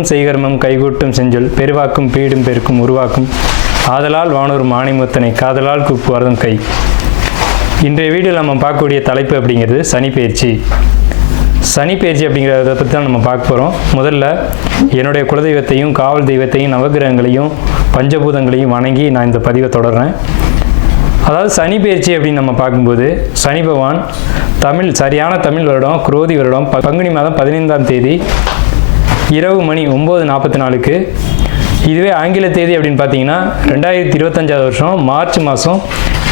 செய்யும் செய்கர்மம் கைகூட்டும் செஞ்சொல் பெருவாக்கும் பீடும் பெருக்கும் உருவாக்கும் ஆதலால் வானூர் மாணிமுத்தனை காதலால் கூப்புவார்தம் கை. இன்றைய வீடியோவில் நம்ம பார்க்கக்கூடிய தலைப்பு அப்படிங்கிறது சனிப்பெயர்ச்சி. சனிப்பெயர்ச்சி அப்படிங்கிறத பற்றி தான் நம்ம பார்க்க போகிறோம். முதல்ல என்னுடைய குலதெய்வத்தையும் காவல் தெய்வத்தையும் நவகிரகங்களையும் பஞ்சபூதங்களையும் வணங்கி நான் இந்த பதிவை தொடர்றேன். அதாவது சனிப்பெயர்ச்சி அப்படின்னு நம்ம பார்க்கும்போது சனி பகவான் சரியான தமிழ் வருடம் குரோதி வருடம் பங்குனி மாதம் 15ஆம் தேதி இரவு மணி 9:44க்கு, இதுவே ஆங்கில தேதி அப்படின்னு பார்த்தீங்கன்னா 2025 வருஷம் மார்ச் மாதம்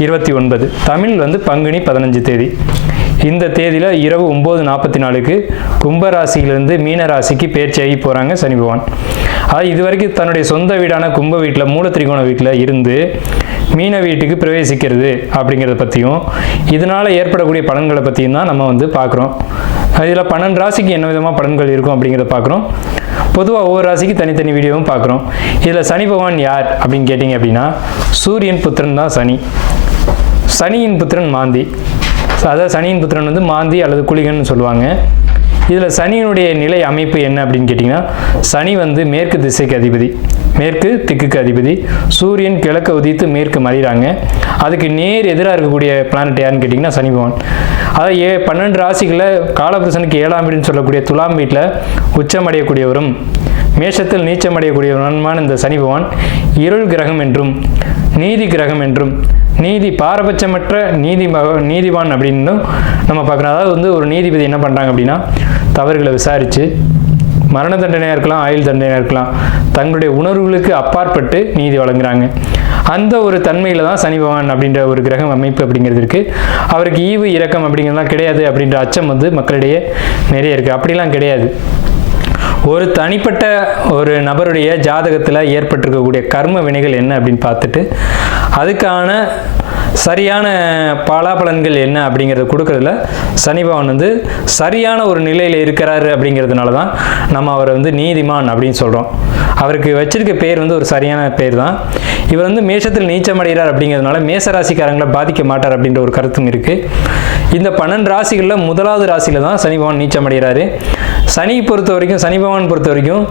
29, தமிழ் பங்குனி 15 தேதி. இந்த தேதியில் இரவு 9:44க்கு கும்பராசியிலிருந்து மீன ராசிக்கு பெயர்ச்சியாகி போகிறாங்க சனி பகவான். அதாவது இதுவரைக்கும் தன்னுடைய சொந்த வீடான கும்ப வீட்டில் மூலத்திரிகோண வீட்டில் இருந்து மீன வீட்டுக்கு பிரவேசிக்கிறது அப்படிங்கிறத பற்றியும் இதனால் ஏற்படக்கூடிய பலன்களை பற்றியும் தான் நம்ம பார்க்குறோம். இதில் 12 ராசிக்கு என்ன விதமாக பலன்கள் இருக்கும் அப்படிங்கிறத பார்க்குறோம். பொதுவாக ஒவ்வொரு ராசிக்கு தனித்தனி வீடியோவும் பார்க்குறோம். இதில் சனி பகவான் யார் அப்படின்னு கேட்டிங்க அப்படின்னா சூரியன் புத்திரன் தான் சனி. சனியின் புத்திரன் மாந்தி. அதாவது சனியின் புத்திரன் மாந்தி அல்லது குளிகன்னு சொல்லுவாங்க. இதில் சனியினுடைய நிலை அமைப்பு என்ன அப்படின்னு கேட்டிங்கன்னா சனி மேற்கு திசைக்கு அதிபதி, மேற்கு திக்குக்கு அதிபதி. சூரியன் கிழக்க உதித்து மேற்கு மறைகிறாங்க. அதுக்கு நேர் எதிராக இருக்கக்கூடிய பிளானட் யாருன்னு கேட்டிங்கன்னா சனி பகவான். அதாவது 12 ராசிகளில் காலபுருஷனுக்கு 7ஆம் வீடுன்னு சொல்லக்கூடிய துலாம் வீட்டில் உச்சமடையக்கூடியவரும் மேஷத்தில் நீச்சமடையக்கூடியவருமான இந்த சனி பகவான் இருள் கிரகம் என்றும் நீதி கிரகம் என்றும் நீதி பாரபட்சமற்ற நீதிவான் அப்படின்னு நம்ம பார்க்குறோம். அதாவது ஒரு நீதிபதி என்ன பண்ணுறாங்க அப்படின்னா தவறுகளை விசாரித்து மரண தண்டனையாக இருக்கலாம், ஆயுள் தண்டனையாக இருக்கலாம், தங்களுடைய உணர்வுகளுக்கு அப்பாற்பட்டு நீதி வழங்குறாங்க. அந்த ஒரு தன்மையில் தான் சனி பகவான் அப்படின்ற ஒரு கிரகம் அமைப்பு அப்படிங்கிறது இருக்குது. அவருக்கு ஈவு இரக்கம் அப்படிங்கிறதுலாம் கிடையாது அப்படின்ற அச்சம் மக்களிடையே நிறைய இருக்குது. அப்படிலாம் கிடையாது. ஒரு தனிப்பட்ட ஒரு நபருடைய ஜாதகத்தில் ஏற்பட்டிருக்கக்கூடிய கர்ம வினைகள் என்ன அப்படின்னு பார்த்துட்டு அதுக்கான சரியான பலாபலன்கள் என்ன அப்படிங்கிறத கொடுக்கறதுல சனி பகவான் சரியான ஒரு நிலையில் இருக்கிறாரு அப்படிங்கிறதுனால தான் நம்ம அவரை நீதிமான் அப்படின்னு சொல்கிறோம். அவருக்கு வச்சிருக்க பேர் ஒரு சரியான பேர் தான். இவர் மேஷத்தில் நீச்சமடைகிறார் அப்படிங்கிறதுனால மேசராசிக்காரங்களை பாதிக்க மாட்டார் அப்படின்ற ஒரு கருத்தும் இருக்குது. இந்த 12 ராசிகளில் முதலாவது ராசியில் தான் சனி பகவான் நீச்சமடைகிறாரு. சனி பகவான் பொறுத்த வரைக்கும்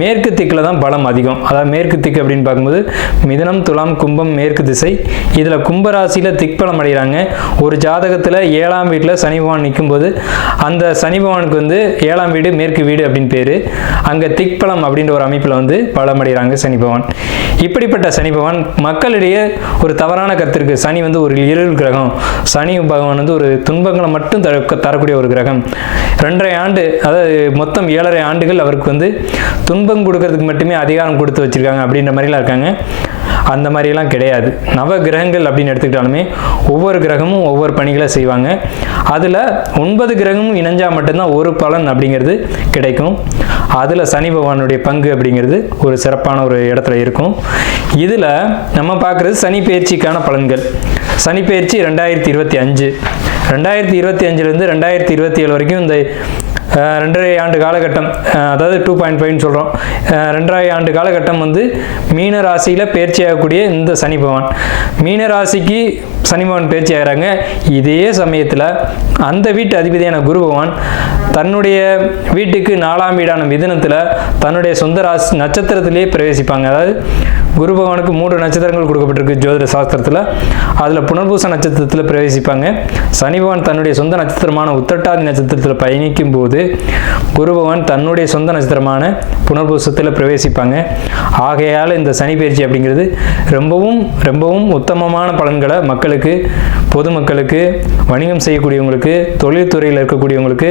மேற்கு திக்கில் தான் பலம் அதிகம். அதாவது மேற்கு திக்கு அப்படின்னு பார்க்கும்போது மிதுனம், துலாம், கும்பம் மேற்கு திசை. இதில் கும்பராசியில் திக்பலம் அடைகிறாங்க. ஒரு ஜாதகத்தில் 7ஆம் வீட்டில் சனி பகவான் நிற்கும்போது அந்த சனி பகவானுக்கு 7ஆம் வீடு மேற்கு வீடு அப்படின்னு பேர். அங்கே திக்பலம் அப்படின்ற ஒரு அமைப்பில் பலம் அடைகிறாங்க சனி பகவான். இப்படிப்பட்ட சனி பகவான் மக்களிடையே ஒரு தவறான கருத்து இருக்கு. சனி ஒரு இருள் கிரகம், சனி பகவான் ஒரு துன்பங்களை மட்டும் தரக்கூடிய ஒரு கிரகம். 2.5 ஆண்டு, அதாவது மொத்தம் 7.5 ஆண்டுகள் அவருக்கு துன்பம் கொடுக்கறதுக்கு மட்டுமே அதிகாரம் கொடுத்து வச்சிருக்காங்க அப்படின்ற மாதிரிலாம் இருக்காங்க. அந்த மாதிரிலாம் கிடையாது. நவ கிரகங்கள் அப்படின்னு எடுத்துக்கிட்டாலுமே ஒவ்வொரு கிரகமும் ஒவ்வொரு பணிகளை செய்வாங்க. அதில் 9 கிரகமும் இணைஞ்சால் மட்டும்தான் ஒரு பலன் அப்படிங்கிறது கிடைக்கும். அதில் சனி பகவானுடைய பங்கு அப்படிங்கிறது ஒரு சிறப்பான ஒரு இடத்துல இருக்கும். இதில் நம்ம பார்க்குறது சனி பெயர்ச்சிக்கான பலன்கள். சனி பெயர்ச்சி 2025, 2025லேருந்து 2027 வரைக்கும் இந்த 2.5 ஆண்டு காலகட்டம், அதாவது 2.5ன்னு சொல்கிறோம். 2.5 ஆண்டு காலகட்டம் மீன ராசியில் பயிற்சி ஆகக்கூடிய இந்த சனி பகவான் மீன ராசிக்கு சனி பகவான் பயிற்சி ஆகிறாங்க. இதே சமயத்தில் அந்த வீட்டு அதிபதியான குரு பகவான் தன்னுடைய வீட்டுக்கு 4ஆம் வீடான மிதுனத்தில் தன்னுடைய சொந்த ராசி நட்சத்திரத்திலே பிரவேசிப்பாங்க. அதாவது குரு பகவானுக்கு 3 நட்சத்திரங்கள் கொடுக்கப்பட்டிருக்கு ஜோதிட சாஸ்திரத்தில். அதில் புனர்பூச நட்சத்திரத்தில் பிரவேசிப்பாங்க. சனி பகவான் தன்னுடைய சொந்த நட்சத்திரமான உத்திரட்டாதி நட்சத்திரத்தில் பயணிக்கும் போது குரு பகவான் தன்னுடைய சொந்த நட்சத்திரமான புனர்பூசத்தில் பிரவேசிப்பாங்க. ஆகையால் இந்த சனி பெயர்ச்சி அப்படிங்கிறது ரொம்பவும் ரொம்பவும் உத்தமமான பலன்களை மக்களுக்கு, பொதுமக்களுக்கு, வணிகம் செய்யக்கூடியவங்களுக்கு, தொழில்துறையில் இருக்கக்கூடியவங்களுக்கு,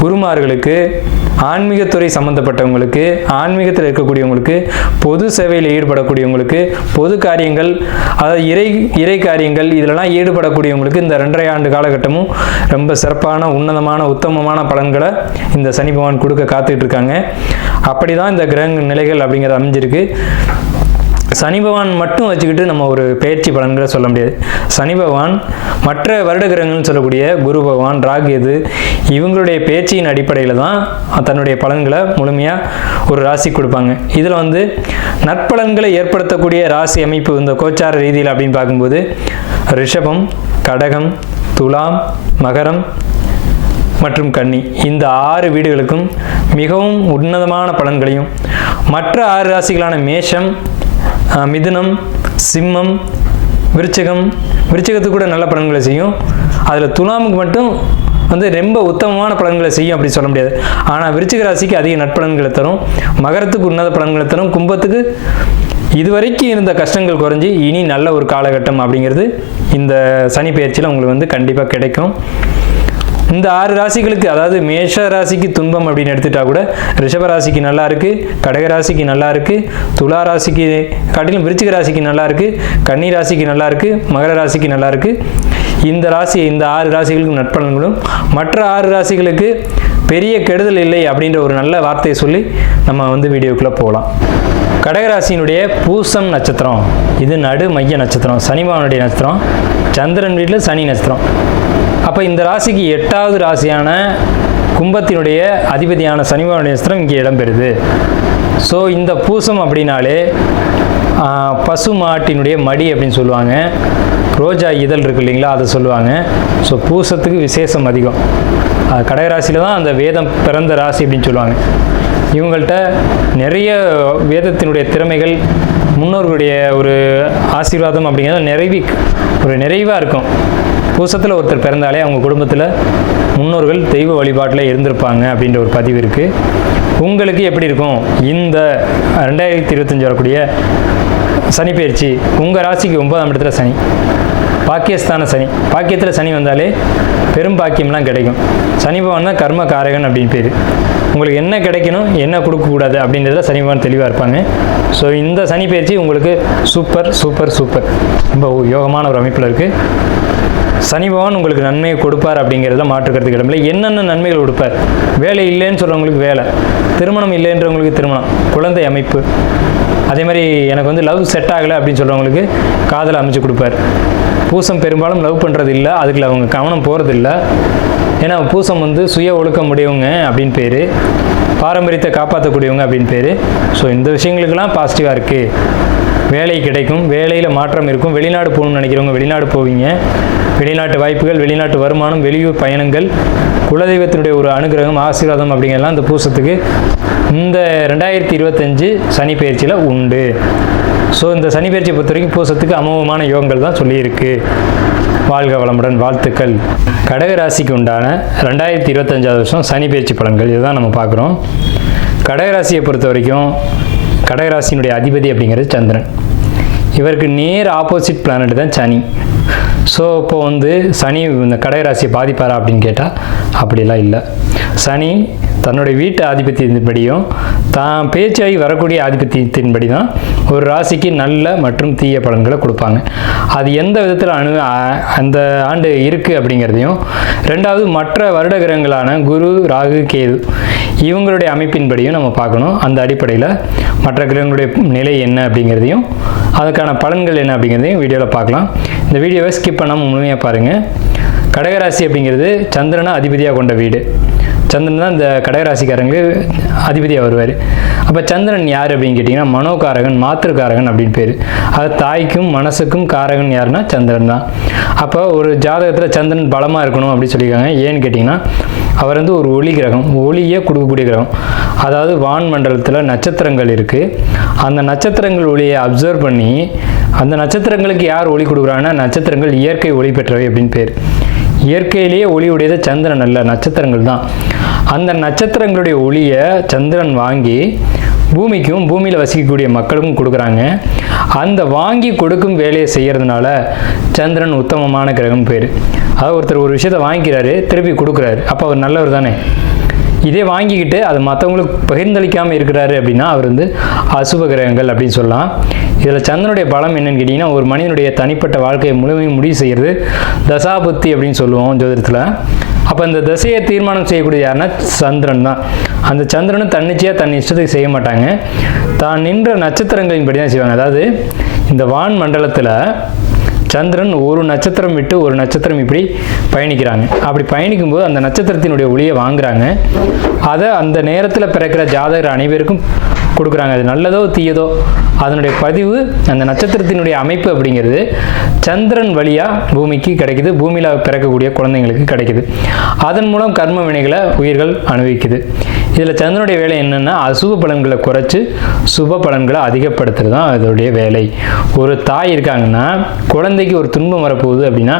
குருமார்களுக்கு, ஆன்மீகத்துறை சம்பந்தப்பட்டவங்களுக்கு, ஆன்மீகத்தில் இருக்கக்கூடியவங்களுக்கு, பொது சேவையில் ஈடுபடக்கூடியவங்களுக்கு, பொது காரியங்கள், அதாவது இறை காரியங்கள் இதிலெல்லாம் ஈடுபடக்கூடியவங்களுக்கு இந்த 2.5 ஆண்டு காலகட்டமும் ரொம்ப சிறப்பான உன்னதமான உத்தமமான பலன்களை இந்த சனி பகவான் கொடுக்க காத்துட்டு இருக்காங்க. அப்படி தான் இந்த கிரக நிலைகள் அப்படிங்கிறது அமைஞ்சிருக்கு. சனி பகவான் மட்டும் வச்சுக்கிட்டு நம்ம ஒரு பயிற்சி பலன்களை சொல்ல முடியாது. சனி பகவான் மற்ற வருட கிரகங்கள்னு சொல்லக்கூடிய குரு பகவான், ராகு, இவங்களுடைய பேச்சின் அடிப்படையில் தான் தன்னுடைய பலன்களை முழுமையாக ஒரு ராசி கொடுப்பாங்க. இதில் நற்பலன்களை ஏற்படுத்தக்கூடிய ராசி அமைப்பு இந்த கோச்சார ரீதியில் அப்படின்னு பார்க்கும்போது ரிஷபம், கடகம், துலாம், மகரம், மற்றும் கன்னி இந்த 6 வீடுகளுக்கும் மிகவும் உன்னதமான பலன்களையும், மற்ற 6 ராசிகளான மேஷம், மிதுனம், சிம்மம், விருச்சிகத்துக்கு கூட நல்ல பலன்களை செய்யும். அதில் துலாமுக்கு மட்டும் ரொம்ப உத்தமமான பலன்களை செய்யும் அப்படி சொல்ல முடியாது. ஆனால் விருச்சிக ராசிக்கு அதிக நட்பலன்களை தரும், மகரத்துக்கு உன்னத பலன்களை தரும், கும்பத்துக்கு இதுவரைக்கும் இருந்த கஷ்டங்கள் குறைஞ்சி இனி நல்ல ஒரு காலகட்டம் அப்படிங்கிறது இந்த சனி பெயர்ச்சியில் உங்களுக்கு கண்டிப்பாக கிடைக்கும். இந்த 6 ராசிகளுக்கு, அதாவது மேஷ ராசிக்கு துன்பம் அப்படின்னு எடுத்துட்டா கூட ரிஷப ராசிக்கு நல்லா இருக்கு, கடக ராசிக்கு நல்லா இருக்கு, துலா ராசிக்கு காட்டிலும் விருச்சிக ராசிக்கு நல்லா இருக்கு, கன்னி ராசிக்கு நல்லா இருக்கு, மகர ராசிக்கு நல்லா இருக்கு. இந்த 6 ராசிகளுக்கும் நட்பலன்களும், மற்ற 6 ராசிகளுக்கு பெரிய கெடுதல் இல்லை அப்படின்ற ஒரு நல்ல வார்த்தையை சொல்லி நம்ம வீடியோக்குள்ளே போகலாம். கடகராசியினுடைய பூசம் நட்சத்திரம், இது நடு மைய நட்சத்திரம், சனிபகவானுடைய நட்சத்திரம், சந்திரன் வீட்டில் சனி நட்சத்திரம். அப்போ இந்த ராசிக்கு 8வது ராசியான கும்பத்தினுடைய அதிபதியான சனிபகவானுடைய நட்சத்திரம் இங்கே இடம்பெறுது. ஸோ இந்த பூசம் அப்படின்னாலே பசு மாட்டினுடைய மடி அப்படின்னு சொல்லுவாங்க, ரோஜா இதழ் இருக்கு இல்லைங்களா, அதை சொல்லுவாங்க. ஸோ பூசத்துக்கு விசேஷம் அதிகம். கடகராசியில் தான் அந்த வேதம் பிறந்த ராசி அப்படின்னு சொல்லுவாங்க. இவங்கள்ட்ட நிறைய வேதத்தினுடைய திறமைகள், முன்னோர்களுடைய ஒரு ஆசீர்வாதம் அப்படிங்கிறது நிறைவாக இருக்கும். பூசத்தில் ஒருத்தர் பிறந்தாலே அவங்க குடும்பத்தில் முன்னோர்கள் தெய்வ வழிபாட்டில் இருந்திருப்பாங்க அப்படின்ற ஒரு பதிவு இருக்குது. உங்களுக்கு எப்படி இருக்கும் இந்த 2025 வரக்கூடிய சனி பயிற்சி? உங்கள் ராசிக்கு 9ஆம் இடத்துல சனி, பாக்கியஸ்தான சனி. பாக்கியத்தில் சனி வந்தாலே பெரும் பாக்கியம்லாம் கிடைக்கும். சனி பகவான் தான் கர்ம காரகன் அப்படின்னு பேர். உங்களுக்கு என்ன கிடைக்கணும், என்ன கொடுக்கக்கூடாது அப்படின்றதுல சனி பகவான் தெளிவாக இருப்பாங்க. ஸோ இந்த சனி பயிற்சி உங்களுக்கு சூப்பர் சூப்பர் சூப்பர் ரொம்ப யோகமான ஒரு அமைப்பில் இருக்குது. சனி பகவான் உங்களுக்கு நன்மையை கொடுப்பார் அப்படிங்கிறதுல மாற்றுக்கிறதுக்கு இடமில்லை. என்னென்ன நன்மைகள் கொடுப்பார்? வேலை இல்லைன்னு சொல்கிறவங்களுக்கு வேலை, திருமணம் இல்லைன்றவங்களுக்கு திருமணம், குழந்தை அமைப்பு, அதே மாதிரி எனக்கு லவ் செட் ஆகலை அப்படின்னு சொல்கிறவங்களுக்கு காதலை அமைச்சு கொடுப்பார். பூசம் பெரும்பாலும் லவ் பண்ணுறது இல்லை, அதுக்குள்ள அவங்க கவனம் போகிறது இல்லை. ஏன்னா பூசம் சுய ஒழுக்கம் உடையவங்க அப்படின்னு பேர், பாரம்பரியத்தை காப்பாற்றக்கூடியவங்க அப்படின்னு பேர். ஸோ இந்த விஷயங்களுக்கெல்லாம் பாசிட்டிவாக இருக்குது. வேலை கிடைக்கும், வேலையில் மாற்றம் இருக்கும். வெளிநாடு போகணும்னு நினைக்கிறவங்க வெளிநாடு போவீங்க. வெளிநாட்டு வாய்ப்புகள், வெளிநாட்டு வருமானம், வெளியூர் பயணங்கள், குலதெய்வத்தினுடைய ஒரு அனுகிரகம், ஆசீர்வாதம் அப்படிங்கிறலாம் இந்த பூசத்துக்கு இந்த 2025 சனி பயிற்சியில் உண்டு. ஸோ இந்த சனி பயிற்சியை பொறுத்த வரைக்கும் பூசத்துக்கு அமோகமான யோகங்கள் தான் சொல்லியிருக்கு. வாழ்க வளமுடன், வாழ்த்துக்கள். கடகராசிக்கு உண்டான 2025 வருஷம் சனி பயிற்சி பலன்கள் இதுதான் நம்ம பார்க்குறோம். கடகராசியை பொறுத்த வரைக்கும் கடகராசியினுடைய அதிபதி அப்படிங்கிறது சந்திரன். இவருக்கு நேர் ஆப்போசிட் பிளானட் தான் சனி. ஸோ இப்போ சனி இந்த கடகராசியை பாதிப்பாரா அப்படின்னு கேட்டால் அப்படிலாம் இல்லை. சனி தன்னுடைய வீட்டு ஆதிபத்தியத்தின்படியும் தான் பேச்சாகி வரக்கூடிய ஆதிபத்தியத்தின்படி தான் ஒரு ராசிக்கு நல்ல மற்றும் தீய பலன்களை கொடுப்பாங்க. அது எந்த விதத்தில் அந்த ஆண்டு இருக்குது அப்படிங்கிறதையும், ரெண்டாவது மற்ற வருட கிரகங்களான குரு, ராகு, கேது இவங்களுடைய அமைப்பின்படியும் நம்ம பார்க்கணும். அந்த அடிப்படையில் மற்ற கிரகங்களுடைய நிலை என்ன அப்படிங்கிறதையும், அதுக்கான பலன்கள் என்ன அப்படிங்கிறதையும் வீடியோவில் பார்க்கலாம். இந்த வீடியோவை ஸ்கிப் பண்ணாமல் முழுமையாக பாருங்கள். கடகராசி அப்படிங்கிறது சந்திரனை அதிபதியாக கொண்ட வீடு. சந்திரன் தான் இந்த கடகராசிக்காரங்களுக்கு அதிபதியாக வருவார். அப்போ சந்திரன் யார் அப்படின்னு கேட்டிங்கன்னா மனோகாரகன், மாத்திருக்காரகன் அப்படின்னு பேர். அது தாய்க்கும் மனசுக்கும் காரகன் யாருன்னா சந்திரன் தான். அப்போ ஒரு ஜாதகத்தில் சந்திரன் பலமாக இருக்கணும் அப்படின்னு சொல்லியிருக்காங்க. ஏன்னு கேட்டிங்கன்னா அவர் ஒரு ஒளி கிரகம், ஒளியை கொடுக்கக்கூடிய கிரகம். அதாவது வான் மண்டலத்தில் நட்சத்திரங்கள் இருக்குது. அந்த நட்சத்திரங்கள் ஒளியை அப்சர்வ் பண்ணி அந்த நட்சத்திரங்களுக்கு யார் ஒளி கொடுக்குறாங்கன்னா நட்சத்திரங்கள் இயற்கை ஒளி பெற்றவை அப்படின்னு பேர். இயற்கையிலேயே ஒளி உடையது சந்திரன் அல்ல, நட்சத்திரங்கள் தான். அந்த நட்சத்திரங்களுடைய ஒளியை சந்திரன் வாங்கி பூமிக்கும் பூமியில் வசிக்கக்கூடிய மக்களுக்கும் கொடுக்குறாங்க. அந்த வாங்கி கொடுக்கும் வேலையை செய்கிறதுனால சந்திரன் உத்தமமான கிரகம் பேர். அதாவது ஒருத்தர் ஒரு விஷயத்தை வாங்கிக்கிறாரு, திருப்பி கொடுக்குறாரு, அப்போ அவர் நல்லவர் தானே. இதே வாங்கிக்கிட்டு அது மற்றவங்களுக்கு பகிர்ந்தளிக்காமல் இருக்கிறாரு அப்படின்னா அவர் அசுப கிரகங்கள் அப்படின்னு சொல்லலாம். இதில் சந்திரனுடைய பலம் என்னன்னு கேட்டிங்கன்னா ஒரு மனிதனுடைய தனிப்பட்ட வாழ்க்கையை முழுமையும் முடிவு செய்கிறது தசாபுத்தி அப்படின்னு சொல்லுவோம் ஜோதிடத்தில். அப்போ இந்த திசையை தீர்மானம் செய்யக்கூடிய யாருன்னா சந்திரன் தான். அந்த சந்திரனும் தன்னிச்சையாக தன் இஷ்டத்துக்கு செய்ய மாட்டாங்க, தான் நின்ற நட்சத்திரங்களின் படி தான் செய்வாங்க. அதாவது இந்த வான் மண்டலத்தில் சந்திரன் ஒரு நட்சத்திரம் விட்டு ஒரு நட்சத்திரம் இப்படி பயணிக்கிறாங்க. அப்படி பயணிக்கும்போது அந்த நட்சத்திரத்தினுடைய ஒளியை வாங்குறாங்க. அதை அந்த நேரத்தில் பிறக்கிற ஜாதகர் அனைவருக்கும் கொடுக்குறாங்க. அது நல்லதோ தீயதோ அதனுடைய பதிவு, அந்த நட்சத்திரத்தினுடைய அமைப்பு அப்படிங்கிறது சந்திரன் வழியாக பூமிக்கு கிடைக்குது, பூமியில் பிறக்கக்கூடிய குழந்தைங்களுக்கு கிடைக்குது. அதன் மூலம் கர்ம வினைகளை உயிர்கள் அனுபவிக்குது. இதில் சந்திரனுடைய வேலை என்னென்னா அசுப பலன்களை குறைச்சி சுப பலன்களை அதிகப்படுத்துறது தான் அதோடைய வேலை. ஒரு தாய் இருக்காங்கன்னா குழந்தைக்கு ஒரு துன்பம் வரப்போகுது அப்படின்னா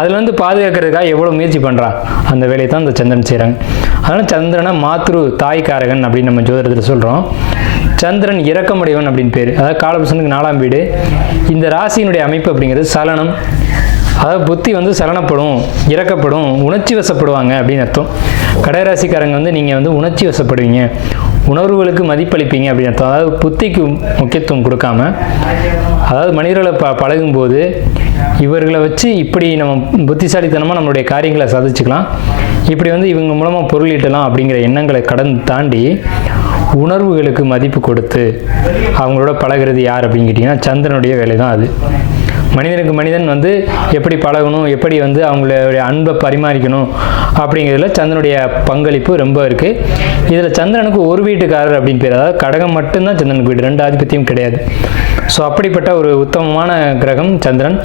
அதில் பாதுகாக்கிறதுக்காக எவ்வளோ முயற்சி பண்ணுறா, அந்த வேலையை தான் இந்த சந்திரன் செய்கிறாங்க. அதனால் சந்திரனை மாத்ரு தாய்க்காரகன் அப்படின்னு நம்ம ஜோதிடத்தில் சொல்கிறோம். சந்திரன் இரக்கமுடையவன் அப்படின்னு பேர். அதாவது காலபுருஷனுக்கு 4ஆம் வீடு. இந்த ராசியினுடைய அமைப்பு அப்படிங்கிறது சலனம், அதாவது புத்தி சலனப்படும், இறக்கப்படும், உணர்ச்சி வசப்படுவாங்க அப்படின்னு அர்த்தம். கடகராசிக்காரங்க நீங்கள் உணர்ச்சி வசப்படுவீங்க, உணர்வுகளுக்கு மதிப்பளிப்பீங்க அப்படின்னு அர்த்தம். அதாவது புத்திக்கு முக்கியத்துவம் கொடுக்காம, அதாவது மனிதர்களை பழகும்போது இவர்களை வச்சு இப்படி நம்ம புத்திசாலித்தனமாக நம்மளுடைய காரியங்களை சாதிச்சுக்கலாம், இப்படி இவங்க மூலமாக பொருள் ஈட்டலாம் அப்படிங்கிற எண்ணங்களை தாண்டி உணர்வுகளுக்கு மதிப்பு கொடுத்து அவங்களோட பழகிறது யார் அப்படின்னு கேட்டிங்கன்னா சந்திரனுடைய வேலை தான் அது. மனிதனுக்கு மனிதன் எப்படி பழகணும், எப்படி அவங்களுடைய அன்பை பரிமாறிக்கணும் அப்படிங்கிறதுல சந்திரனுடைய பங்களிப்பு ரொம்ப இருக்குது. இதில் சந்திரனுக்கு ஒரு வீட்டுக்காரர் அப்படின்னு பேர். அதாவது கடகம் மட்டும்தான் சந்திரனுக்கு வீடு, 2 ஆதிபத்தியம் கிடையாது. ஸோ அப்படிப்பட்ட ஒரு உத்தமமான கிரகம் சந்திரன்.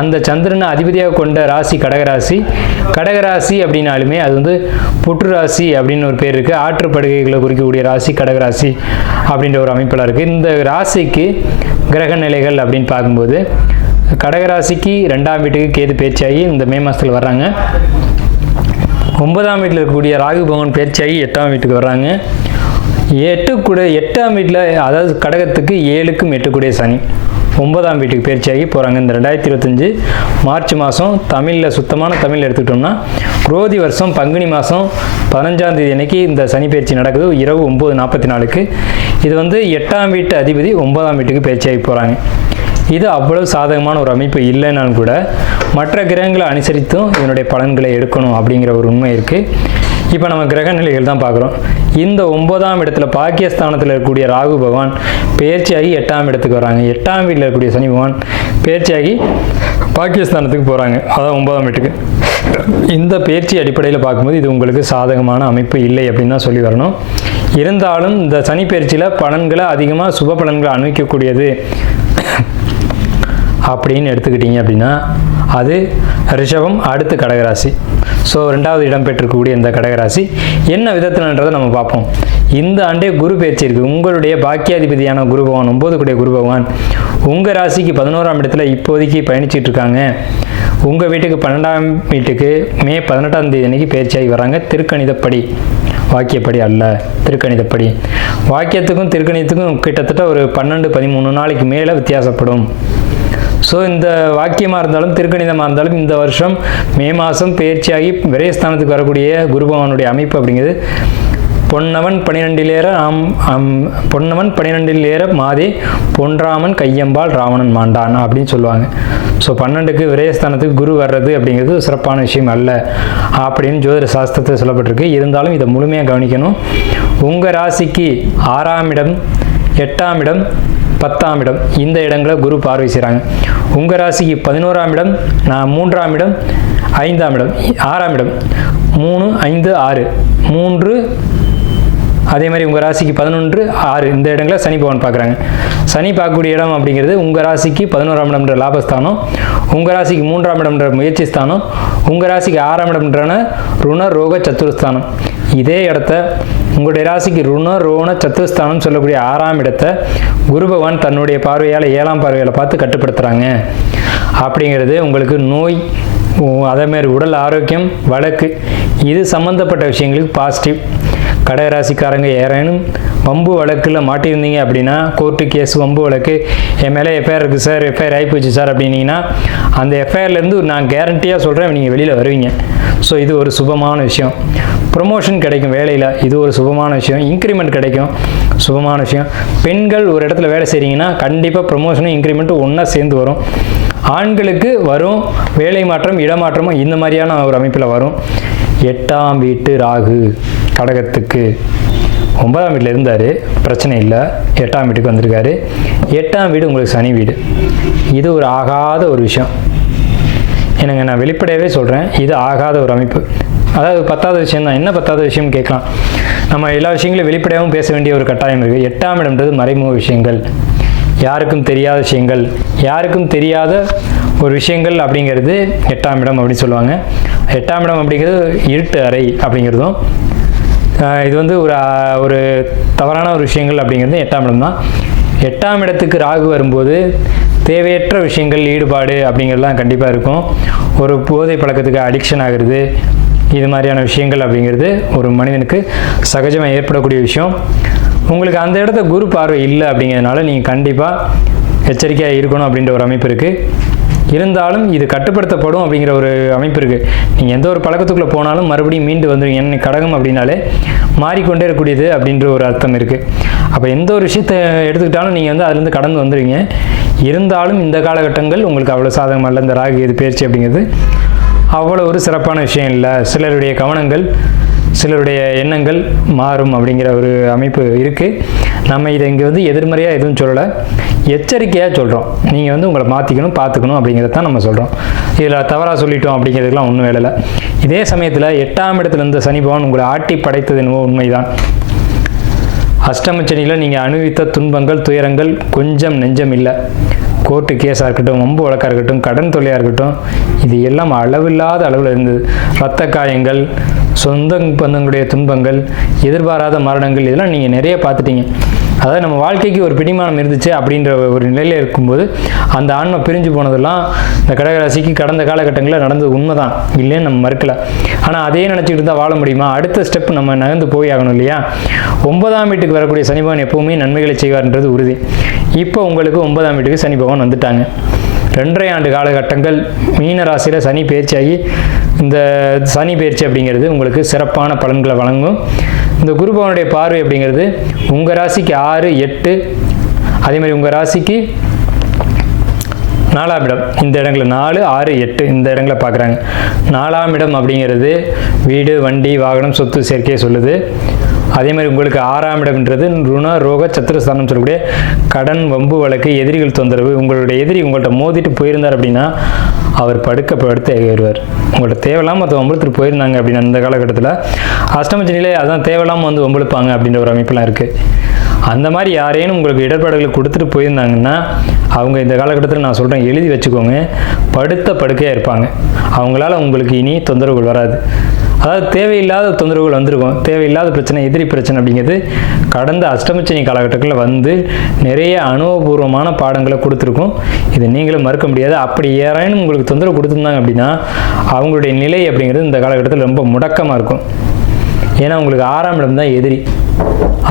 அந்த சந்திரனை அதிபதியாக கொண்ட ராசி கடகராசி. கடகராசி அப்படின்னாலுமே அது புற்று ராசி அப்படின்னு ஒரு பேர் இருக்குது. ஆற்றுப்படுகைகளை குறிக்கக்கூடிய ராசி கடகராசி அப்படின்ற ஒரு அமைப்பில் இருக்குது. இந்த ராசிக்கு கிரக நிலைகள் அப்படின்னு பார்க்கும்போது கடகராசிக்கு 2ஆம் வீட்டுக்கு கேது பேச்சாகி இந்த மே மாதத்தில் வர்றாங்க. 9ஆம் வீட்டில் இருக்கக்கூடிய ராகு பகவான் பேச்சாகி 8ஆம் வீட்டுக்கு வர்றாங்க. 8ஆம் வீட்டில், அதாவது கடகத்துக்கு 7க்கும் 8 சனி 9ஆம் வீட்டுக்கு பயிற்சியாகி போகிறாங்க. இந்த 2025 மார்ச் மாதம் தமிழில் சுத்தமான தமிழ் எடுத்துக்கிட்டோம்னா குரோதி வருஷம் பங்குனி மாதம் 15ஆம் தேதி அன்னைக்கு இந்த சனி பயிற்சி நடக்குது. இரவு 9:44. இது 8ஆம் வீட்டு அதிபதி 9ஆம் வீட்டுக்கு பயிற்சியாகி போகிறாங்க. இது அவ்வளவு சாதகமான ஒரு அமைப்பு இல்லைனாலும் கூட மற்ற கிரகங்களை அனுசரித்தும் இதனுடைய பலன்களை எடுக்கணும் அப்படிங்கிற ஒரு உண்மை இருக்குது. இப்போ நம்ம கிரக நிலைகள் தான் பார்க்குறோம். இந்த 9ஆம் இடத்துல பாக்கியஸ்தானத்தில் இருக்கக்கூடிய ராகு பகவான் பெயர்ச்சியாகி 8ஆம் இடத்துக்கு வராங்க. 8ஆம் வீட்டில் இருக்கக்கூடிய சனி பகவான் பெயர்ச்சியாகி பாக்கியஸ்தானத்துக்கு போகிறாங்க, அதாவது 9ஆம் வீட்டுக்கு. இந்த பயிற்சி அடிப்படையில் பார்க்கும்போது இது உங்களுக்கு சாதகமான அமைப்பு இல்லை அப்படின்னு தான் சொல்லி வரணும். இருந்தாலும் இந்த சனி பயிற்சியில் பலன்களை அதிகமாக சுப பலன்களை அனுபவிக்கக்கூடியது அப்படின்னு எடுத்துக்கிட்டீங்க அப்படின்னா அது ரிஷபம், அடுத்து கடகராசி. ஸோ 2வது இடம் பெற்றிருக்கக்கூடிய இந்த கடகராசி என்ன விதத்தில்ன்றதை நம்ம பார்ப்போம். இந்த ஆண்டே குரு பயிற்சி இருக்குது. உங்களுடைய பாக்கியாதிபதியான குரு பகவான், 9 கூடிய குரு பகவான் உங்கள் ராசிக்கு 11ஆம் இடத்துல இப்போதைக்கு பயணிச்சிட்டு இருக்காங்க. உங்கள் வீட்டுக்கு 12ஆம் வீட்டுக்கு மே 18ஆம் தேதி அன்னைக்கு பயிற்சியாகி வராங்க. திருக்கணிதப்படி, வாக்கியப்படி அல்ல, திருக்கணிதப்படி. வாக்கியத்துக்கும் திருக்கணிதத்துக்கும் கிட்டத்தட்ட ஒரு 12-13 நாளைக்கு மேலே வித்தியாசப்படும். ஸோ இந்த வாக்கியமாக இருந்தாலும் திருக்கணிதமாக இருந்தாலும் இந்த வருஷம் மே மாதம் பயிற்சியாகி விரயஸ்தானத்துக்கு வரக்கூடிய குரு பகவானுடைய அமைப்பு அப்படிங்கிறது பொன்னவன் 12 ஏற மாதே பொன்றாமன் கையம்பால் ராவணன் மாண்டான் அப்படின்னு சொல்லுவாங்க. ஸோ 12க்கு விரயஸ்தானத்துக்கு குரு வர்றது அப்படிங்கிறது சிறப்பான விஷயம் அல்ல அப்படின்னு ஜோதிட சாஸ்திரத்தில் சொல்லப்பட்டிருக்கு. இருந்தாலும் இதை முழுமையாக கவனிக்கணும். உங்கள் ராசிக்கு 6ஆம் இடம், 8ஆம் இடம், 10ஆம் இடம், இந்த இடங்களை குரு பார்வை செய்கிறாங்க. உங்கள் ராசிக்கு 11ஆம் இடம், 3ஆம் இடம், 5ஆம் இடம், 6ஆம் இடம், 3, 5, 6, 3, அதே மாதிரி உங்கள் ராசிக்கு 11, 6 இந்த இடங்களை சனி பகவான் பார்க்குறாங்க. சனி பார்க்கக்கூடிய இடம் அப்படிங்கிறது உங்கள் ராசிக்கு 11ஆம் இடம்ன்ற லாபஸ்தானம், உங்கள் ராசிக்கு 3ஆம் இடம்ன்ற முயற்சி ஸ்தானம், உங்கள் ராசிக்கு 6ஆம் இடம்ன்றான ருண ரோக சத்துருஸ்தானம். இதே இடத்த உங்களுடைய ராசிக்கு ருண ரோண சத்துருஸ்தானம் சொல்லக்கூடிய 6ஆம் இடத்தை குரு பகவான் தன்னுடைய பார்வையால் 7ஆம் பார்வையால் பார்த்து கட்டுப்படுத்துகிறாங்க. அப்படிங்கிறது உங்களுக்கு நோய், அதேமாதிரி உடல் ஆரோக்கியம், வழக்கு, இது சம்மந்தப்பட்ட விஷயங்களுக்கு பாசிட்டிவ். கடகராசிக்காரங்க யாரேனும் வம்பு வழக்கில் மாட்டியிருந்தீங்க அப்படின்னா, கோர்ட்டு கேஸ் வம்பு வழக்கு, என் மேலே எஃப்ஐஆர் இருக்குது சார், எஃப்ஐஆர் ஆகிப்போச்சு சார் அப்படின்னீங்கன்னா அந்த எஃப்ஐஆர்லேருந்து நான் கேரண்டியாக சொல்கிறேன் நீங்கள் வெளியில் வருவீங்க. ஸோ இது ஒரு சுபமான விஷயம். ப்ரொமோஷன் கிடைக்கும் வேலையில், இது ஒரு சுபமான விஷயம். இன்க்ரிமெண்ட் கிடைக்கும், சுபமான விஷயம். பெண்கள் ஒரு இடத்துல வேலை செய்கிறீங்கன்னா கண்டிப்பாக ப்ரொமோஷனும் இன்க்ரிமெண்ட்டும் ஒன்றா சேர்ந்து வரும். ஆண்களுக்கு வரும் வேலை மாற்றம், இடமாற்றமும் இந்த மாதிரியான ஒரு அமைப்பில் வரும். 8ஆம் வீட்டு ராகு கடகத்துக்கு 9ஆம் வீட்டில் இருந்தார், பிரச்சனை இல்லை. 8ஆம் வீட்டுக்கு வந்திருக்காரு. 8ஆம் வீடு உங்களுக்கு சனி வீடு. இது ஒரு ஆகாத ஒரு விஷயம். எனக்கு நான் வெளிப்படையாகவே சொல்கிறேன், இது ஆகாத ஒரு அமைப்பு. அதாவது 10வது விஷயம் தான். என்ன 10வது விஷயம் கேட்கலாம். நம்ம எல்லா விஷயங்களையும் வெளிப்படையாகவும் பேச வேண்டிய ஒரு கட்டாயம் இருக்குது. 8ஆம் இடம்ன்றது மறைமுக விஷயங்கள், யாருக்கும் தெரியாத விஷயங்கள், யாருக்கும் தெரியாத ஒரு விஷயங்கள் அப்படிங்கிறது 8ஆம் இடம் அப்படின்னு சொல்லுவாங்க. 8ஆம் இடம் அப்படிங்கிறது இருட்டு அறை அப்படிங்கிறதும், இது வந்து ஒரு தவறான ஒரு விஷயங்கள் அப்படிங்கிறது 8ஆம் இடம் தான். 8ஆம் இடத்துக்கு ராகு வரும்போது தேவையற்ற விஷயங்கள் ஈடுபாடு அப்படிங்கிறதுலாம் கண்டிப்பாக இருக்கும். ஒரு போதை பழக்கத்துக்கு அடிக்ஷன் ஆகிறது, இது மாதிரியான விஷயங்கள் அப்படிங்கிறது ஒரு மனிதனுக்கு சகஜமாக ஏற்படக்கூடிய விஷயம். உங்களுக்கு அந்த இடத்த குரு பார்வை இல்லை அப்படிங்கிறதுனால நீங்கள் கண்டிப்பாக எச்சரிக்கையாக இருக்கணும் அப்படின்ற ஒரு அமைப்பு இருக்குது. இருந்தாலும் இது கட்டுப்படுத்தப்படும் அப்படிங்கிற ஒரு அமைப்பு இருக்குது. நீங்கள் எந்த ஒரு பழக்கத்துக்குள்ளே போனாலும் மறுபடியும் மீண்டு வந்துடுங்க. என்ன கடகம் அப்படின்னாலே மாறிக்கொண்டே இருக்கக்கூடியது அப்படின்ற ஒரு அர்த்தம் இருக்குது. அப்போ எந்த ஒரு விஷயத்தை எடுத்துக்கிட்டாலும் நீங்கள் வந்து அதுலேருந்து கடந்து வந்துடுவீங்க. இருந்தாலும் இந்த காலகட்டங்கள் உங்களுக்கு அவ்வளோ சாதகமாக இல்லை. இந்த ராகு எது பயிற்சி அப்படிங்கிறது அவ்வளோ ஒரு சிறப்பான விஷயம் இல்லை. சிலருடைய கவனங்கள், சிலருடைய எண்ணங்கள் மாறும் அப்படிங்கிற ஒரு அமைப்பு இருக்குது. நம்ம இதை இங்கே வந்து எதிர்மறையாக எதுவும் சொல்லலை, எச்சரிக்கையாக சொல்கிறோம். நீங்கள் வந்து உங்களை மாற்றிக்கணும், பார்த்துக்கணும் அப்படிங்கிறத தான் நம்ம சொல்கிறோம். இதில் தவறாக சொல்லிட்டோம் அப்படிங்கிறதுக்கெலாம் ஒன்றும் வேலை இல்லை. இதே சமயத்தில் 8ஆம் இடத்துல இருந்த சனி பகவான் உங்களை ஆட்டி படைத்தது என்னவோ உண்மைதான். அஷ்டமச்சனியில் நீங்கள் அனுபவித்த துன்பங்கள், துயரங்கள் கொஞ்சம் நெஞ்சம் இல்லை. கோர்ட்டு கேஸாக இருக்கட்டும், வம்பு வழக்காக இருக்கட்டும், கடன் தொல்லையாக இருக்கட்டும், இது எல்லாம் அளவில்லாத அளவில் இருந்தது. இரத்த காயங்கள், சொந்த பந்தங்களுடைய துன்பங்கள், எதிர்பாராத மரணங்கள், இதெல்லாம் நீங்கள் நிறைய பார்த்துட்டீங்க. அதாவது நம்ம வாழ்க்கைக்கு ஒரு பிடிமானம் இருந்துச்சு அப்படின்ற ஒரு நிலையில் இருக்கும்போது அந்த ஆன்மா பிரிஞ்சு போனதெல்லாம் இந்த கடகராசிக்கு கடந்த காலகட்டங்களில் நடந்தது உண்மைதான், இல்லைன்னு நம்ம மறுக்கலை. ஆனால் அதே நினச்சிக்கிட்டு இருந்தால் வாழ முடியுமா? அடுத்த ஸ்டெப் நம்ம நகர்ந்து போய் ஆகணும் இல்லையா? 9ஆம் வீட்டுக்கு வரக்கூடிய சனி பகவான் எப்போவுமே நன்மைகளை செய்வார்ன்றது உறுதி. இப்போ உங்களுக்கு 9ஆம் வீட்டுக்கு சனி பகவான் வந்துட்டாங்க. 2.5 ஆண்டு காலகட்டங்கள் மீன ராசியில் சனி பயிற்சியாகி, இந்த சனி பயிற்சி அப்படிங்கிறது உங்களுக்கு சிறப்பான பலன்களை வழங்கும். இந்த குரு பகவானுடைய பார்வை அப்படிங்கிறது உங்கள் ராசிக்கு 6, 8, அதே மாதிரி உங்கள் ராசிக்கு 4ஆம் இடம், இந்த இடங்களை 4, 6, 8 இந்த இடங்களை பார்க்குறாங்க. 4ஆம் இடம் அப்படிங்கிறது வீடு, வண்டி, வாகனம், சொத்து சேர்க்கையை சொல்லுது. அதே மாதிரி உங்களுக்கு 6ஆம் இடம்ன்றது ருண ரோக சத்துருஸ்தானம் சொல்லக்கூடிய கடன், வம்பு வழக்கு, எதிரிகள் தொந்தரவு. உங்களுடைய எதிரி உங்கள்கிட்ட மோதிட்டு போயிருந்தார் அப்படின்னா அவர் படுத்து ஏறுவார். உங்கள்கிட்ட தேவையில்லாமல் மற்ற வம்புழுத்துட்டு போயிருந்தாங்க அப்படின்னா அந்த காலகட்டத்தில் அஷ்டமச்சனிலே அதான் தேவையில்லாமல் வந்து வம்புழுப்பாங்க அப்படின்ற ஒரு அமைப்பெல்லாம் இருக்குது. அந்த மாதிரி யாரேனும் உங்களுக்கு இடர்பாடுகளை கொடுத்துட்டு போயிருந்தாங்கன்னா அவங்க இந்த காலகட்டத்தில் நான் சொல்கிறேன், எழுதி வச்சுக்கோங்க, படுக்கையாக இருப்பாங்க. அவங்களால உங்களுக்கு இனி தொந்தரவுகள் வராது. அதாவது தேவையில்லாத தொந்தரவுகள் வந்திருக்கும். தேவையில்லாத பிரச்சனை, எதிரி பிரச்சனை அப்படிங்கிறது கடந்த அஷ்டமச்சனி காலகட்டத்தில் வந்து நிறைய அனுபவபூர்வமான பாடங்களை கொடுத்துருக்கும். இது நீங்களும் மறுக்க முடியாது. அப்படி யாராயினும் உங்களுக்கு தொந்தரவு கொடுத்துருந்தாங்க அப்படின்னா அவங்களுடைய நிலை அப்படிங்கிறது இந்த காலகட்டத்தில் ரொம்ப முடக்கமாக இருக்கும். ஏன்னா உங்களுக்கு 6ஆம் இடம் தான் எதிரி.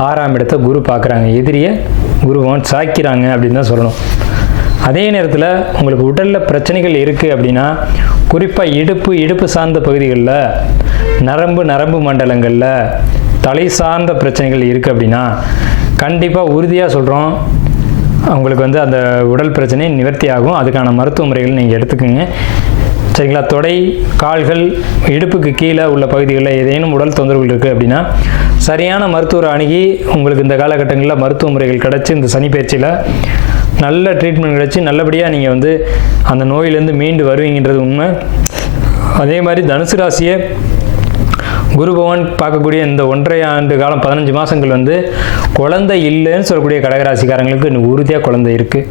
6ஆம் இடத்தை குரு பார்க்குறாங்க, எதிரியை குருவான் சாய்க்கிறாங்க அப்படின்னு தான் சொல்லணும். அதே நேரத்தில் உங்களுக்கு உடலில் பிரச்சனைகள் இருக்குது அப்படின்னா, குறிப்பாக இடுப்பு சார்ந்த பகுதிகளில், நரம்பு மண்டலங்களில் தலை சார்ந்த பிரச்சனைகள் இருக்குது அப்படின்னா கண்டிப்பாக உறுதியாக சொல்கிறோம் உங்களுக்கு வந்து அந்த உடல் பிரச்சனை நிவர்த்தி ஆகும். அதுக்கான மருத்துவ முறைகள் நீங்கள் எடுத்துக்கோங்க. சரிங்களா? தொடை, கால்கள், இடுப்புக்கு கீழே உள்ள பகுதிகளில் ஏதேனும் உடல் தொந்தரவுகள் இருக்குது அப்படின்னா சரியான மருத்துவரை அணுகி உங்களுக்கு இந்த காலகட்டங்களில் மருத்துவ முறைகள் கிடச்சி இந்த சனி பயிற்சியில் நல்ல ட்ரீட்மெண்ட் கிடச்சி நல்லபடியாக நீங்கள் வந்து அந்த நோயிலேருந்து மீண்டு வருவீங்கன்றது உண்மை. அதே மாதிரி தனுசு ராசியை குரு பகவான் பார்க்கக்கூடிய இந்த 1.5 ஆண்டு காலம் 15 மாதங்கள் வந்து குழந்தை இல்லைன்னு சொல்லக்கூடிய கடகராசிக்காரங்களுக்கு உறுதியாக குழந்தை இருக்குது.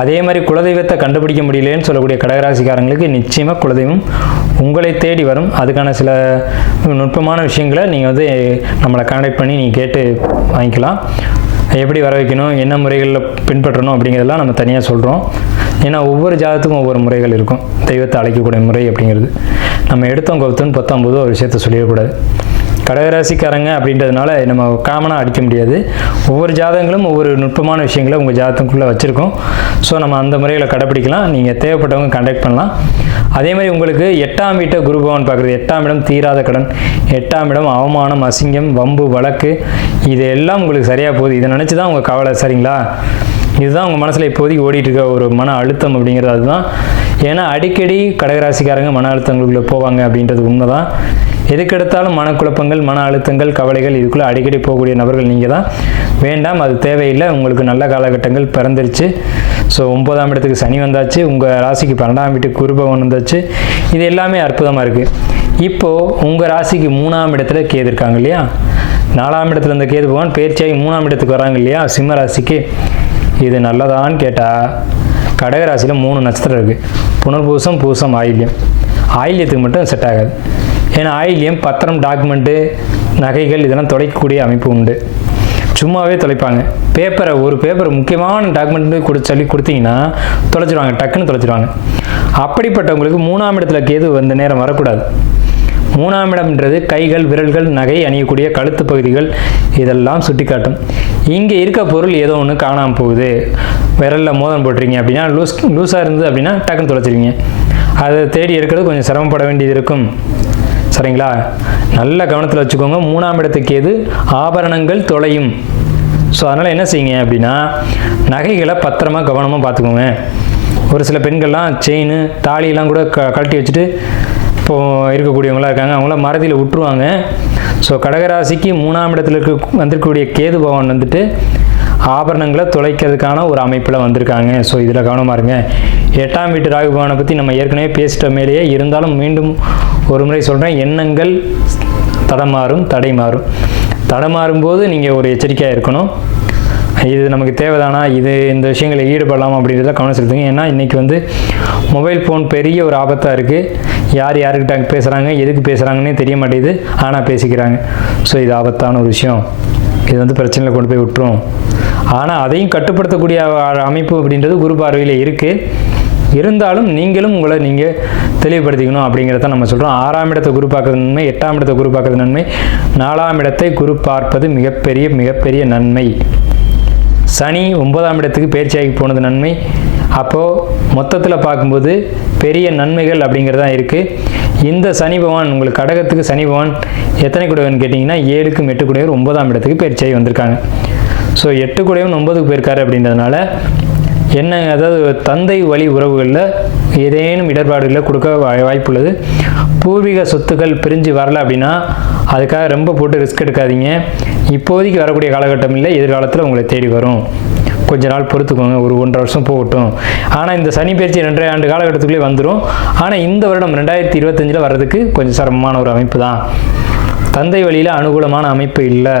அதே மாதிரி குலதெய்வத்தை கண்டுபிடிக்க முடியலன்னு சொல்லக்கூடிய கடகராசிக்காரங்களுக்கு நிச்சயமாக குலதெய்வம் உங்களை தேடி வரும். அதுக்கான சில நுட்பமான விஷயங்களை நீங்கள் வந்து நம்மளை கான்டாக்ட் பண்ணி நீங்கள் கேட்டு வாங்கிக்கலாம். எப்படி வர வைக்கணும், என்ன முறைகளில் பின்பற்றணும் அப்படிங்கிறதெல்லாம் நம்ம தனியாக சொல்கிறோம். ஏன்னா ஒவ்வொரு ஜாதகத்துக்கும் ஒவ்வொரு முறைகள் இருக்கும். தெய்வத்தை அழைக்கக்கூடிய முறை அப்படிங்கிறது நம்ம எடுத்தோம் கவுத்தோன்னு 19 ஒரு விஷயத்த சொல்லிடக்கூடாது. கடகராசிக்காரங்க அப்படின்றதுனால நம்ம காமனாக அடிக்க முடியாது. ஒவ்வொரு ஜாதகங்களும் ஒவ்வொரு நுட்பமான விஷயங்களை உங்கள் ஜாதகத்துக்குள்ளே வச்சுருக்கோம். ஸோ நம்ம அந்த முறைகளை கடைப்பிடிக்கலாம். நீங்கள் தேவைப்பட்டவங்க கான்டாக்ட் பண்ணலாம். அதே மாதிரி உங்களுக்கு 8ஆம் வீட்டை குரு பகவான் பார்க்குறது. 8ஆம் இடம் தீராத கடன், 8ஆம் இடம் அவமானம், அசிங்கம், வம்பு, வழக்கு, இது எல்லாம் உங்களுக்கு சரியாக போகுது. இதை நினச்சி தான் உங்கள் கவலை. சரிங்களா? இதுதான் உங்கள் மனசில் இப்போதைக்கு ஓடிட்டு இருக்க ஒரு மன அழுத்தம் அப்படிங்கிறது அதுதான். ஏன்னா அடிக்கடி கடகராசிக்காரங்க மன அழுத்தங்களுக்குள்ளே போவாங்க அப்படின்றது உண்மை தான். எதுக்கெடுத்தாலும் மனக்குழப்பங்கள், மன அழுத்தங்கள், கவலைகள் இதுக்குள்ளே அடிக்கடி போகக்கூடிய நபர்கள் நீங்கள் தான். வேண்டாம், அது தேவையில்லை. உங்களுக்கு நல்ல காலகட்டங்கள் பிறந்துருச்சு. ஸோ 9ஆம் இடத்துக்கு சனி வந்தாச்சு, உங்கள் ராசிக்கு 12ஆம் வீட்டுக்கு குரு பகவான் வந்தாச்சு. இது எல்லாமே அற்புதமாக இருக்குது. இப்போது உங்கள் ராசிக்கு 3ஆம் இடத்துல கேது இருக்காங்க இல்லையா? 4ஆம் இடத்துல இருந்த கேது பகவான் பயிற்சியாகி 3ஆம் இடத்துக்கு வராங்க இல்லையா சிம்ம ராசிக்கு. இது நல்லதான்னு கேட்டால் கடகராசியில் 3 நட்சத்திரம் இருக்குது. புனர்பூசம், பூசம், ஆயில்யம். ஆயில்யத்துக்கு மட்டும் செட் ஆகாது. ஏன்னா ஆயில்யம் பத்திரம், டாக்குமெண்ட்டு, நகைகள் இதெல்லாம் தொலைக்கக்கூடிய அமைப்பு உண்டு. சும்மாவே தொலைப்பாங்க. ஒரு பேப்பர் முக்கியமான டாக்குமெண்ட் சொல்லி கொடுத்தீங்கன்னா தொலைச்சிடுவாங்க, டக்குன்னு தொலைச்சிடுவாங்க. அப்படிப்பட்டவங்களுக்கு 3ஆம் இடத்துல கேது வந்த நேரம் வரக்கூடாது. 3ஆம் இடம்ன்றது கைகள், விரல்கள், நகை அணியக்கூடிய கழுத்து பகுதிகள் இதெல்லாம் சுட்டி காட்டும். இங்கே இருக்க பொருள் ஏதோ ஒன்று காணாமல் போகுது. விரலில் மோதிரம் போட்டுறீங்க அப்படின்னா லூஸாக இருந்தது அப்படின்னா டக்குன்னு தொலைச்சிருவீங்க. அதை தேடி எடுக்கிறது கொஞ்சம் சிரமப்பட வேண்டியது இருக்கும். சரிங்களா? நல்ல கவனத்தில் வச்சுக்கோங்க. 3ஆம் இடத்துக்கு எது ஆபரணங்கள் தொலையும். ஸோ அதனால் என்ன செய்யுங்க அப்படின்னா நகைகளை பத்திரமா கவனமாக பார்த்துக்கோங்க. ஒரு சில பெண்கள்லாம் செயின், தாலியெல்லாம் கூட கழட்டி வச்சுட்டு இப்போது இருக்கக்கூடியவங்களாம் இருக்காங்க. அவங்களாம் மறதியில் விட்டுருவாங்க. ஸோ கடகராசிக்கு 3ஆம் இடத்துல வந்திருக்கக்கூடிய கேது பகவான் வந்துட்டு ஆபரணங்களை தொலைக்கிறதுக்கான ஒரு அமைப்பில் வந்திருக்காங்க. ஸோ இதில் கவனமாக இருங்க. 8ஆம் வீட்டு ராகு பகவானை பற்றி நம்ம ஏற்கனவே பேசிட்ட மேலேயே இருந்தாலும் மீண்டும் ஒரு முறை சொல்கிறேன். எண்ணங்கள் தடமாறும் போது நீங்கள் ஒரு எச்சரிக்கையாக இருக்கணும். இது நமக்கு தேவைதானா, இந்த விஷயங்களில் ஈடுபடலாம் அப்படின்றத கவனம் செலுத்துங்க. ஏன்னா இன்றைக்கி மொபைல் ஃபோன் பெரிய ஒரு ஆபத்தாக இருக்குது. யார்கிட்ட பேசுகிறாங்க, எதுக்கு பேசுகிறாங்கன்னே தெரிய மாட்டேங்குது. ஆனால் பேசிக்கிறாங்க. ஸோ இது ஆபத்தான ஒரு விஷயம். இது பிரச்சனையில் கொண்டு போய் விட்டுரும். ஆனால் அதையும் கட்டுப்படுத்தக்கூடிய அமைப்பு அப்படின்றது குரு பார்வையில் இருக்குது. இருந்தாலும் நீங்களும் உங்களை நீங்கள் தெளிவுபடுத்திக்கணும் அப்படிங்கிறத நம்ம சொல்கிறோம். 6ஆம் இடத்தை குரு பார்க்கறது நன்மை, 8ஆம் இடத்தை குரு பார்க்கறது நன்மை, 4ஆம் இடத்தை குரு பார்ப்பது மிகப்பெரிய நன்மை. சனி 9ஆம் இடத்துக்கு பயிற்சியாகி போனது நன்மை. அப்போது மொத்தத்தில் பார்க்கும்போது பெரிய நன்மைகள் அப்படிங்கிறதான் இருக்குது. இந்த சனி பகவான் உங்களுக்கு கடகத்துக்கு சனி பகவான் எத்தனை கூடவன் கேட்டிங்கன்னா 7க்கும் 8 கூடவர் 9ஆம் இடத்துக்கு பயிற்சியாகி வந்திருக்காங்க. ஸோ 8 கூடவன் 9க்கு போயிருக்காரு அப்படின்றதுனால என்ன, அதாவது தந்தை வழி உறவுகளில் ஏதேனும் இடர்பாடுகளை கொடுக்க வாய்ப்புள்ளது. பூர்வீக சொத்துக்கள் பிரிஞ்சு வரலை அப்படின்னா அதுக்காக ரொம்ப போட்டு ரிஸ்க் எடுக்காதீங்க. இப்போதைக்கு வரக்கூடிய காலகட்டம் இல்லை, எதிர்காலத்தில் உங்களை தேடி வரும். கொஞ்ச நாள் பொறுத்துக்கோங்க, ஒரு 1.5 வருஷம் போகட்டும். ஆனால் இந்த சனி பயிற்சி 2.5 ஆண்டு காலகட்டத்துக்குள்ளே வந்துடும். ஆனால் இந்த வருடம் 2025 வர்றதுக்கு கொஞ்சம் சிரமமான ஒரு அமைப்பு தான். தந்தை வழியில் அனுகூலமான அமைப்பு இல்லை,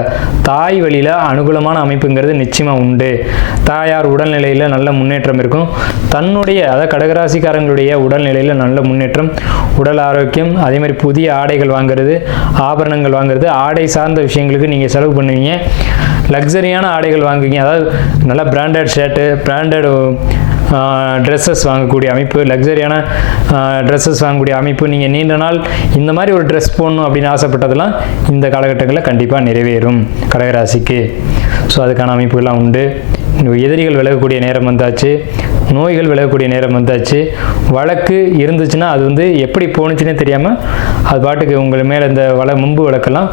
தாய் வழியில் அனுகூலமான அமைப்புங்கிறது நிச்சயமாக உண்டு. தாயார் உடல்நிலையில் நல்ல முன்னேற்றம் இருக்கும். அதாவது கடகராசிக்காரங்களுடைய உடல்நிலையில் நல்ல முன்னேற்றம், உடல் ஆரோக்கியம், அதே மாதிரி புதிய ஆடைகள் வாங்குறது, ஆபரணங்கள் வாங்குறது, ஆடை சார்ந்த விஷயங்களுக்கு நீங்கள் செலவு பண்ணுவீங்க. லக்ஸரியான ஆடைகள் வாங்குவீங்க. அதாவது நல்ல பிராண்டட் ஷர்ட்டு, பிராண்டட் ட்ரெஸ்ஸஸ் வாங்கக்கூடிய அமைப்பு, லக்ஸரியான ட்ரெஸ்ஸஸ் வாங்கக்கூடிய அமைப்பு. நீங்கள் நீண்ட நாள் இந்த மாதிரி ஒரு ட்ரெஸ் போடணும் அப்படின்னு ஆசைப்பட்டதெல்லாம் இந்த காலகட்டங்களில் கண்டிப்பாக நிறைவேறும் கடகராசிக்கு. ஸோ அதுக்கான அமைப்புகள்லாம் உண்டு. எதிரிகள் விலகக்கூடிய நேரம் வந்தாச்சு, நோய்கள் விலகக்கூடிய நேரம் வந்தாச்சு. வழக்கு இருந்துச்சுன்னா அது எப்படி போணுச்சுன்னே தெரியாமல் அது பாட்டுக்கு உங்கள் மேலே இந்த முன்பு வழக்கெல்லாம்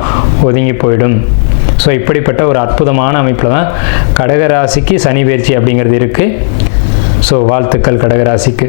ஒதுங்கி போயிடும். ஸோ இப்படிப்பட்ட ஒரு அற்புதமான அமைப்பில் தான் கடகராசிக்கு சனி பயிற்சி அப்படிங்கிறது இருக்குது. ஸோ வாழ்த்துக்கள் கடகராசிக்கு.